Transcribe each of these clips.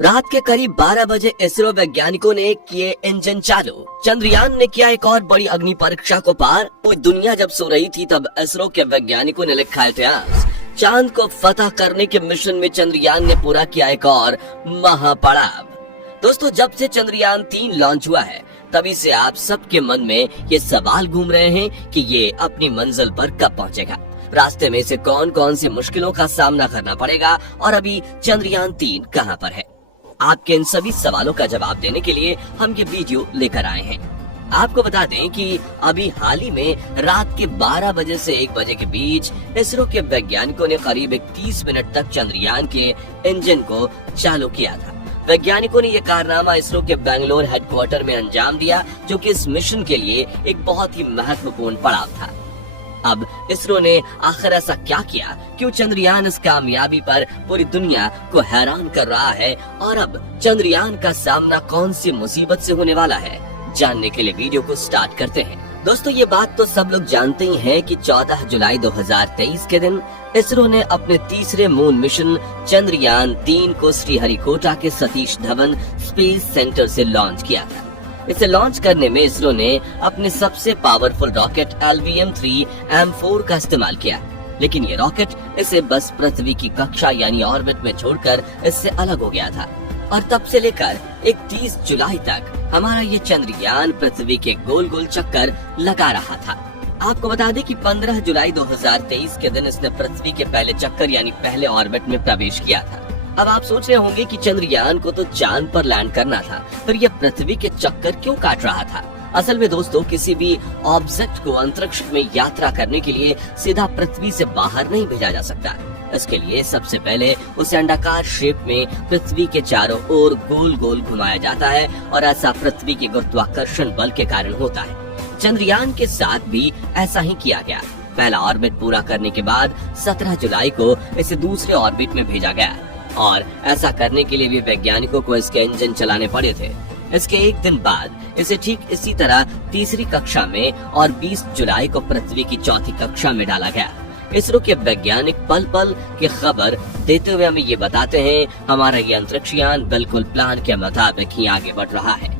रात के करीब 12 बजे इसरो वैज्ञानिकों ने किए इंजन चालू। चंद्रयान ने किया एक और बड़ी अग्नि परीक्षा को पार। पूरी दुनिया जब सो रही थी तब इसरो के वैज्ञानिकों ने लिखा इतिहास। चांद को फतह करने के मिशन में चंद्रयान ने पूरा किया एक और महापड़ाव। दोस्तों, जब से चंद्रयान 3 लॉन्च हुआ है तभी से आप सबके मन में ये सवाल घूम रहे हैं कि ये अपनी मंजिल पर कब पहुंचेगा, रास्ते में से कौन कौन सी मुश्किलों का सामना करना पड़ेगा और अभी चंद्रयान 3 कहां पर है। आपके इन सभी सवालों का जवाब देने के लिए हम ये वीडियो लेकर आए हैं। आपको बता दें कि अभी हाल ही में रात के 12 बजे से 1 बजे के बीच इसरो के वैज्ञानिकों ने करीब 30 मिनट तक चंद्रयान के इंजन को चालू किया था। वैज्ञानिकों ने यह कारनामा इसरो के बेंगलोर हेडक्वार्टर में अंजाम दिया, जो कि इस मिशन के लिए एक बहुत ही महत्वपूर्ण पड़ाव था। अब इसरो ने आखिर ऐसा क्या किया, क्यों चंद्रयान इस कामयाबी पर पूरी दुनिया को हैरान कर रहा है और अब चंद्रयान का सामना कौन सी मुसीबत से होने वाला है, जानने के लिए वीडियो को स्टार्ट करते हैं। दोस्तों, ये बात तो सब लोग जानते ही हैं कि 14 जुलाई 2023 के दिन इसरो ने अपने तीसरे मून मिशन चंद्रयान 3 को श्रीहरिकोटा के सतीश धवन स्पेस सेंटर से लॉन्च किया था। इसे लॉन्च करने में इसरो ने अपने सबसे पावरफुल रॉकेट LVM-3M4 का इस्तेमाल किया, लेकिन ये रॉकेट इसे बस पृथ्वी की कक्षा यानी ऑर्बिट में छोड़कर इससे अलग हो गया था और तब से लेकर 31 जुलाई तक हमारा ये चंद्रयान पृथ्वी के गोल गोल चक्कर लगा रहा था। आपको बता दें कि 15 जुलाई 2023 के दिन इसने पृथ्वी के पहले चक्कर यानी पहले ऑर्बिट में प्रवेश किया था। अब आप सोच रहे होंगे कि चंद्रयान को तो चांद पर लैंड करना था, फिर यह पृथ्वी के चक्कर क्यों काट रहा था। असल में दोस्तों, किसी भी ऑब्जेक्ट को अंतरिक्ष में यात्रा करने के लिए सीधा पृथ्वी से बाहर नहीं भेजा जा सकता। इसके लिए सबसे पहले उसे अंडाकार शेप में पृथ्वी के चारों ओर गोल गोल घुमाया जाता है और ऐसा पृथ्वी के गुरुत्वाकर्षण बल के कारण होता है। चंद्रयान के साथ भी ऐसा ही किया गया। पहला ऑर्बिट पूरा करने के बाद 17 जुलाई को इसे दूसरे ऑर्बिट में भेजा गया और ऐसा करने के लिए भी वैज्ञानिकों को इसके इंजन चलाने पड़े थे। इसके एक दिन बाद इसे ठीक इसी तरह तीसरी कक्षा में और 20 जुलाई को पृथ्वी की चौथी कक्षा में डाला गया। इसरो के वैज्ञानिक पल पल की खबर देते हुए हमें ये बताते हैं, हमारा ये अंतरिक्ष यान बिल्कुल प्लान के मुताबिक ही आगे बढ़ रहा है।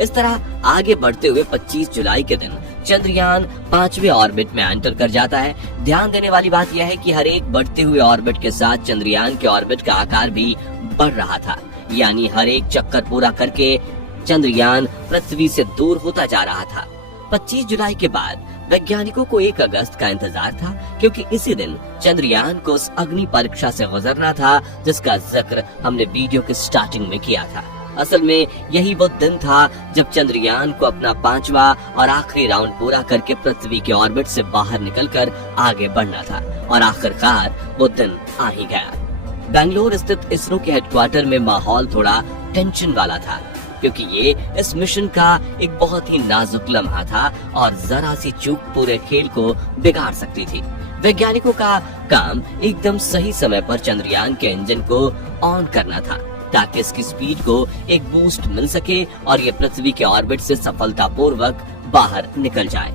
इस तरह आगे बढ़ते हुए 25 जुलाई के दिन चंद्रयान 5वें ऑर्बिट में एंटर कर जाता है। ध्यान देने वाली बात यह है कि हर एक बढ़ते हुए ऑर्बिट के साथ चंद्रयान के ऑर्बिट का आकार भी बढ़ रहा था, यानी हर एक चक्कर पूरा करके चंद्रयान पृथ्वी से दूर होता जा रहा था। 25 जुलाई के बाद वैज्ञानिकों को 1 अगस्त का इंतजार था, क्योंकि इसी दिन चंद्रयान को उस अग्नि परीक्षा से गुजरना था जिसका जिक्र हमने वीडियो के स्टार्टिंग में किया था। असल में यही वो दिन था जब चंद्रयान को अपना 5वां और आखिरी राउंड पूरा करके पृथ्वी के ऑर्बिट से बाहर निकलकर आगे बढ़ना था और आखिरकार वो दिन आ ही गया। बेंगलोर स्थित इसरो के हेडक्वार्टर में माहौल थोड़ा टेंशन वाला था, क्योंकि ये इस मिशन का एक बहुत ही नाजुक लम्हा था और जरा सी चूक पूरे खेल को बिगाड़ सकती थी। वैज्ञानिकों का काम एकदम सही समय पर चंद्रयान के इंजन को ऑन करना था, ताकि इसकी स्पीड को एक बूस्ट मिल सके और ये पृथ्वी के ऑर्बिट से सफलतापूर्वक बाहर निकल जाए।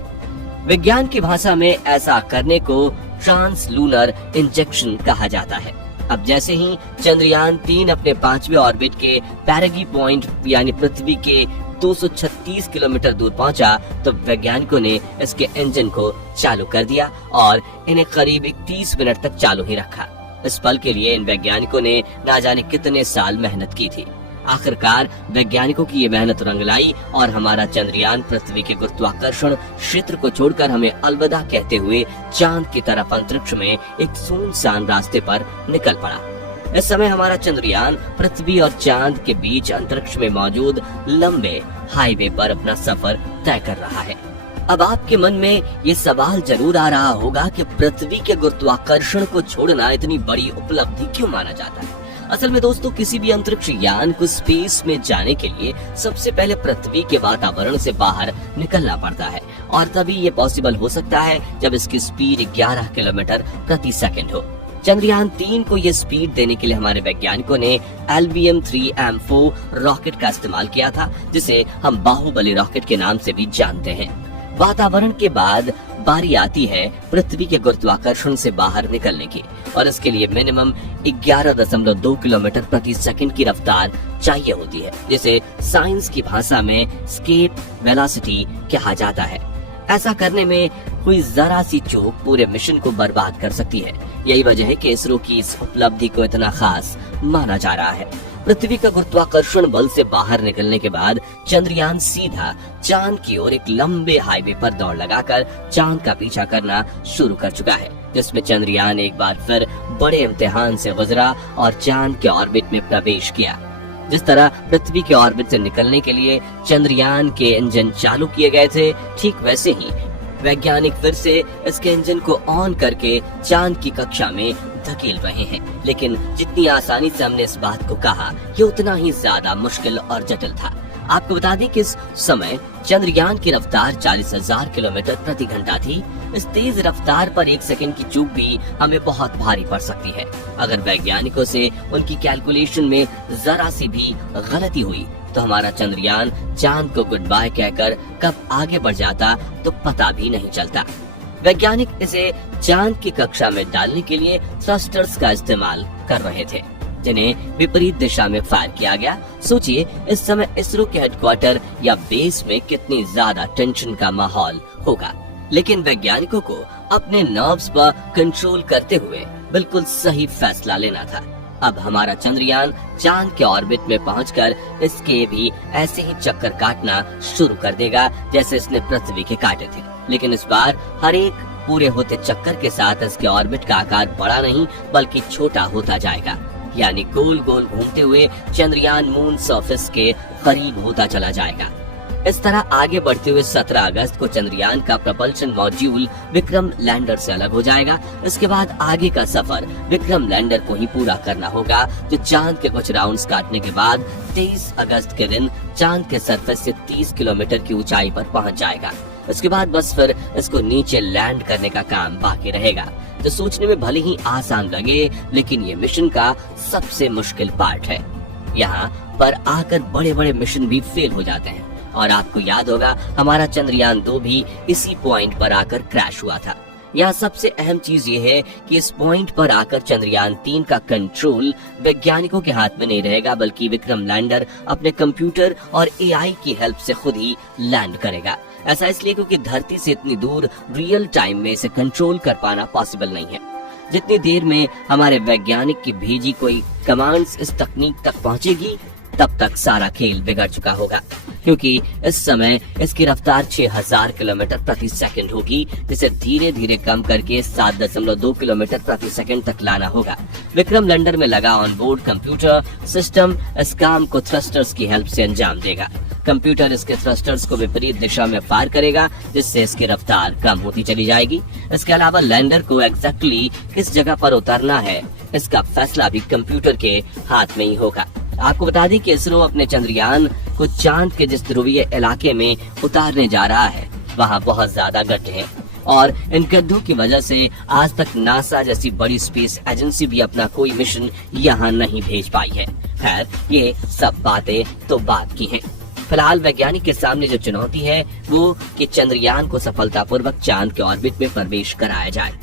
विज्ञान की भाषा में ऐसा करने को ट्रांस लूनर इंजेक्शन कहा जाता है। अब जैसे ही चंद्रयान 3 अपने 5वें ऑर्बिट के पैरागी पॉइंट यानी पृथ्वी के 236 किलोमीटर दूर पहुंचा, तो वैज्ञानिकों ने इसके इंजन को चालू कर दिया और इन्हें करीब 30 मिनट तक चालू ही रखा। इस पल के लिए इन वैज्ञानिकों ने ना जाने कितने साल मेहनत की थी। आखिरकार वैज्ञानिकों की ये मेहनत रंग लाई और हमारा चंद्रयान पृथ्वी के गुरुत्वाकर्षण क्षेत्र को छोड़कर हमें अलविदा कहते हुए चांद की तरफ अंतरिक्ष में एक सुनसान रास्ते पर निकल पड़ा। इस समय हमारा चंद्रयान पृथ्वी और चांद के बीच अंतरिक्ष में मौजूद लंबे हाईवे पर अपना सफर तय कर रहा है। अब आपके मन में ये सवाल जरूर आ रहा होगा कि पृथ्वी के गुरुत्वाकर्षण को छोड़ना इतनी बड़ी उपलब्धि क्यों माना जाता है। असल में दोस्तों, किसी भी अंतरिक्ष यान को स्पेस में जाने के लिए सबसे पहले पृथ्वी के वातावरण से बाहर निकलना पड़ता है और तभी ये पॉसिबल हो सकता है जब इसकी स्पीड 11 किलोमीटर प्रति सेकंड हो। चंद्रयान 3 को ये स्पीड देने के लिए हमारे वैज्ञानिकों ने LVM-3M4 रॉकेट का इस्तेमाल किया था, जिसे हम बाहुबली रॉकेट के नाम से भी जानते हैं। वातावरण के बाद बारी आती है पृथ्वी के गुरुत्वाकर्षण से बाहर निकलने की, और इसके लिए मिनिमम 11.2 किलोमीटर प्रति सेकंड की रफ्तार चाहिए होती है, जिसे साइंस की भाषा में एस्केप वेलोसिटी कहा जाता है। ऐसा करने में कोई जरा सी चूक पूरे मिशन को बर्बाद कर सकती है। यही वजह है कि इसरो की इस उपलब्धि को इतना खास माना जा रहा है। पृथ्वी का गुरुत्वाकर्षण बल से बाहर निकलने के बाद चंद्रयान सीधा चांद की ओर एक लंबे हाईवे पर दौड़ लगाकर चांद का पीछा करना शुरू कर चुका है, जिसमें चंद्रयान एक बार फिर बड़े इम्तिहान से गुजरा और चांद के ऑर्बिट में प्रवेश किया। जिस तरह पृथ्वी के ऑर्बिट से निकलने के लिए चंद्रयान के इंजन चालू किए गए थे, ठीक वैसे ही वैज्ञानिक फिर से इसके इंजन को ऑन करके चांद की कक्षा में धकेल रहे हैं। लेकिन जितनी आसानी से हमने इस बात को कहा, ये उतना ही ज्यादा मुश्किल और जटिल था। आपको बता दें कि इस समय चंद्रयान की रफ्तार 40,000 किलोमीटर प्रति घंटा थी। इस तेज रफ्तार पर 1 सेकंड की चूक भी हमें बहुत भारी पड़ सकती है। अगर वैज्ञानिकों से उनकी कैलकुलेशन में जरा सी भी गलती हुई तो हमारा चंद्रयान चांद को गुड बाय कहकर कब आगे बढ़ जाता तो पता भी नहीं चलता। वैज्ञानिक इसे चांद की कक्षा में डालने के लिए थ्रस्टर्स का इस्तेमाल कर रहे थे, जिन्हें विपरीत दिशा में फायर किया गया। सोचिए इस समय इसरो के हेडक्वार्टर या बेस में कितनी ज्यादा टेंशन का माहौल होगा, लेकिन वैज्ञानिकों को अपने नर्व्स पर कंट्रोल करते हुए बिल्कुल सही फैसला लेना था। अब हमारा चंद्रयान चांद के ऑर्बिट में पहुंचकर इसके भी ऐसे ही चक्कर काटना शुरू कर देगा जैसे इसने पृथ्वी के काटे थे, लेकिन इस बार हर एक पूरे होते चक्कर के साथ इसके ऑर्बिट का आकार बड़ा नहीं बल्कि छोटा होता जाएगा, यानी गोल गोल घूमते हुए चंद्रयान मून सरफेस के करीब होता चला जाएगा। इस तरह आगे बढ़ते हुए 17 अगस्त को चंद्रयान का propulsion मॉड्यूल विक्रम लैंडर से अलग हो जाएगा। इसके बाद आगे का सफर विक्रम लैंडर को ही पूरा करना होगा, जो चांद के कुछ राउंड्स काटने के बाद 23 अगस्त के दिन चांद के सरफेस से 30 किलोमीटर की ऊंचाई पर पहुंच जाएगा। उसके बाद बस फिर इसको नीचे लैंड करने का काम बाकी रहेगा, जो सोचने में भले ही आसान लगे, लेकिन ये मिशन का सबसे मुश्किल पार्ट है। यहाँ पर आकर बड़े बड़े मिशन भी फेल हो जाते हैं, और आपको याद होगा हमारा चंद्रयान 2 भी इसी पॉइंट पर आकर क्रैश हुआ था। यहाँ सबसे अहम चीज ये है कि इस पॉइंट पर आकर चंद्रयान 3 का कंट्रोल वैज्ञानिकों के हाथ में नहीं रहेगा, बल्कि विक्रम लैंडर अपने कंप्यूटर और एआई की हेल्प से खुद ही लैंड करेगा। ऐसा इसलिए क्योंकि धरती से इतनी दूर रियल टाइम में इसे कंट्रोल कर पाना पॉसिबल नहीं है। जितनी देर में हमारे वैज्ञानिक की भेजी कोई कमांड्स इस तकनीक तक पहुंचेगी, तब तक सारा खेल बिगड़ चुका होगा, क्योंकि इस समय इसकी रफ्तार 6000 किलोमीटर प्रति सेकंड होगी, जिसे धीरे धीरे कम करके 7.2 किलोमीटर प्रति सेकंड तक लाना होगा। विक्रम लैंडर में लगा ऑन बोर्ड कंप्यूटर सिस्टम इस काम को थ्रस्टर्स की हेल्प से अंजाम देगा। कंप्यूटर इसके थ्रस्टर्स को विपरीत दिशा में फायर करेगा, जिससे इसकी रफ्तार कम होती चली जाएगी। इसके अलावा लैंडर को एग्जैक्टली किस जगह पर उतरना है, इसका फैसला भी कंप्यूटर के हाथ में ही होगा। आपको बता दें कि इसरो अपने चंद्रयान को चांद के जिस ध्रुवीय इलाके में उतारने जा रहा है, वहाँ बहुत ज्यादा गड्ढे हैं, और इन गड्ढों की वजह से आज तक नासा जैसी बड़ी स्पेस एजेंसी भी अपना कोई मिशन यहाँ नहीं भेज पाई है। खैर, ये सब बातें तो बात की हैं। फिलहाल वैज्ञानिक के सामने जो चुनौती है वो कि चंद्रयान को सफलतापूर्वक चांद के ऑर्बिट में प्रवेश कराया जाए,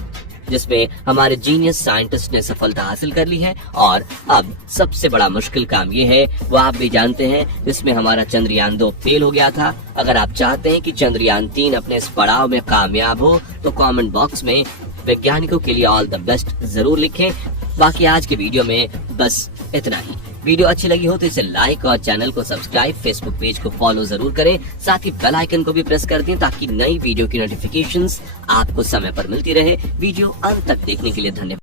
जिसमें हमारे जीनियस साइंटिस्ट ने सफलता हासिल कर ली है। और अब सबसे बड़ा मुश्किल काम ये है, वो आप भी जानते हैं, जिसमें हमारा चंद्रयान 2 फेल हो गया था। अगर आप चाहते हैं कि चंद्रयान 3 अपने इस पड़ाव में कामयाब हो, तो कमेंट बॉक्स में वैज्ञानिकों के लिए ऑल द बेस्ट जरूर लिखें। बाकी आज के वीडियो में बस इतना ही। वीडियो अच्छी लगी हो तो इसे लाइक और चैनल को सब्सक्राइब, फेसबुक पेज को फॉलो जरूर करें। साथ ही बेल आइकन को भी प्रेस कर दें ताकि नई वीडियो की नोटिफिकेशंस आपको समय पर मिलती रहे। वीडियो अंत तक देखने के लिए धन्यवाद।